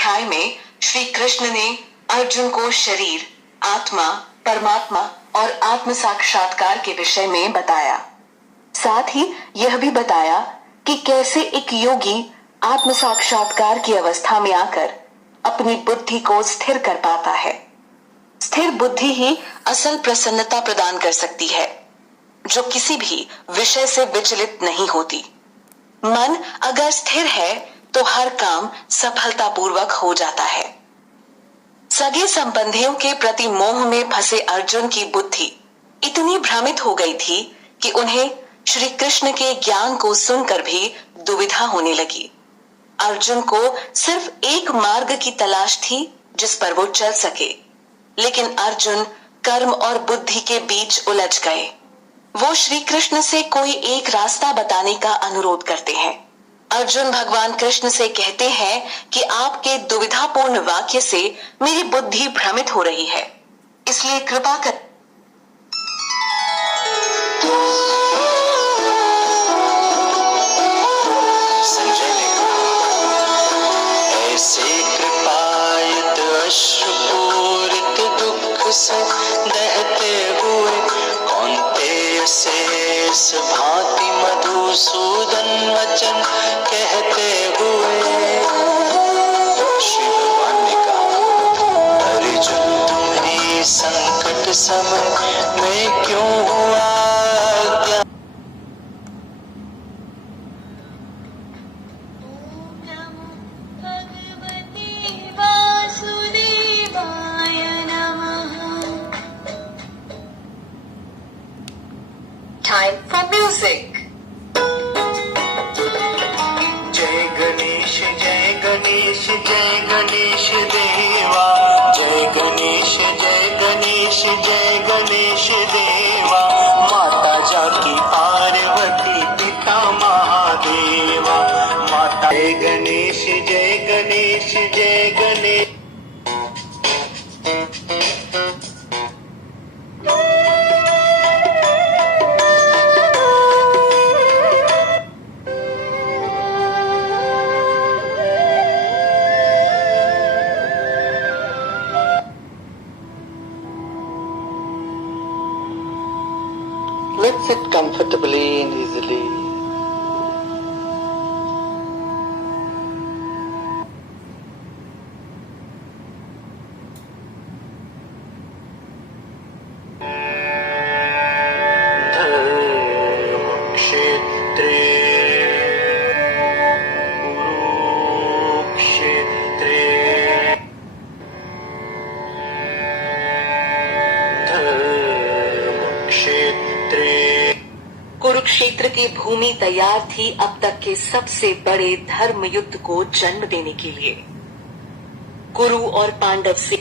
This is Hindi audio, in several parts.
अध्याय में श्री कृष्ण ने अर्जुन को शरीर, आत्मा, परमात्मा और आत्म साक्षात्कार के विषय में बताया। साथ ही यह भी बताया कि कैसे एक योगी आत्म साक्षात्कार की अवस्था में आकर अपनी बुद्धि को स्थिर कर पाता है। स्थिर बुद्धि ही असल प्रसन्नता प्रदान कर सकती है, जो किसी भी विषय से विचलित नहीं होती। मन अगर स्थिर है तो हर काम सफलतापूर्वक हो जाता है। सगे संबंधियों के प्रति मोह में फंसे अर्जुन की बुद्धि इतनी भ्रमित हो गई थी कि उन्हें श्री कृष्ण के ज्ञान को सुनकर भी दुविधा होने लगी। अर्जुन को सिर्फ एक मार्ग की तलाश थी जिस पर वो चल सके, लेकिन अर्जुन कर्म और बुद्धि के बीच उलझ गए। वो श्री कृष्ण से कोई एक रास्ता बताने का अनुरोध करते हैं। अर्जुन भगवान कृष्ण से कहते हैं कि आपके दुविधापूर्ण वाक्य से मेरी बुद्धि भ्रमित हो रही है, इसलिए कृपा कर। संजय ने ऐसे कृपायित अश्रुपूरित दुख से दहते हुए कौन्तेय से इस भांति मधुसूदन वचन कहते हुए श्री भगवान ने कहा, अर्जुन तुम्हारी संकट समय में क्यों हुआ अज्ञान। Time for music. जय गणेश जय गणेश जय गणेश देवा, जय गणेश जय गणेश जय गणेश देवा। माता जाकी पार्वती पिता महादेवा, माता जय गणेश जय गणेश जय Ganesh. Let's sit comfortably and easily. धर्मक्षेत्रे कुरुक्षेत्रे कुरुक्षेत्र की भूमि तैयार थी अब तक के सबसे बड़े धर्म युद्ध को जन्म देने के लिए। कुरु और पांडव से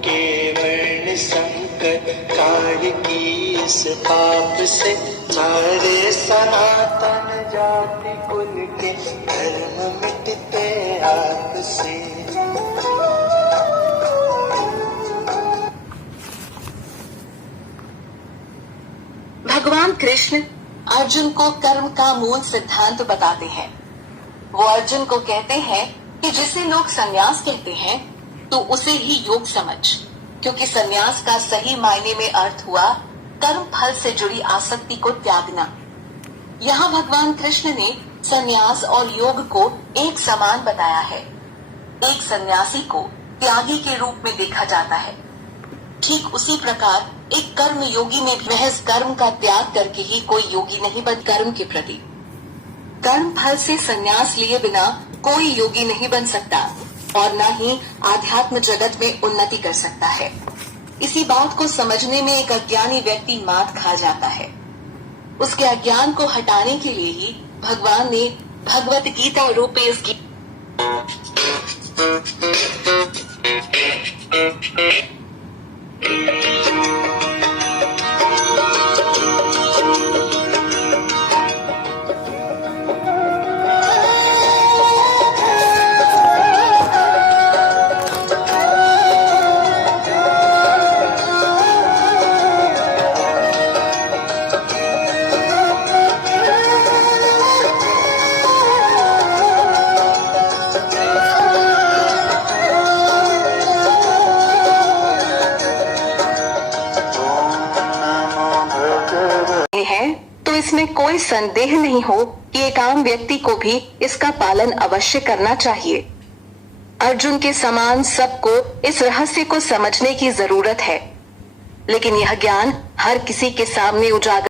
के वर्ण संकट काल की इस पाप से सारे सनातन जाति कुल के धर्म मिटते आप से। भगवान कृष्ण अर्जुन को कर्म का मूल सिद्धांत बताते हैं। वो अर्जुन को कहते हैं कि जिसे लोग संन्यास कहते हैं तो उसे ही योग समझ। क्योंकि संन्यास का सही मायने में अर्थ हुआ कर्म फल से जुड़ी आसक्ति को त्यागना। यहाँ भगवान कृष्ण ने संन्यास और योग को एक समान बताया है। एक सन्यासी को त्यागी के रूप में देखा जाता है। ठीक उसी प्रकार एक कर्म योगी में भी महज कर्म का त्याग करके ही कोई योगी नहीं बन। कर्म के प्रति कर्म फल से संन्यास लिए बिना कोई योगी नहीं बन सकता और न ही आध्यात्म जगत में उन्नति कर सकता है। इसी बात को समझने में एक अज्ञानी व्यक्ति मात खा जाता है। उसके अज्ञान को हटाने के लिए ही भगवान ने भगवत गीता रूपी इस है, तो इसमें कोई संदेह नहीं हो कि एक आम व्यक्ति को भी इसका पालन अवश्य करना चाहिए। अर्जुन के समान सबको इस रहस्य को समझने की जरूरत है, लेकिन यह ज्ञान हर किसी के सामने उजागर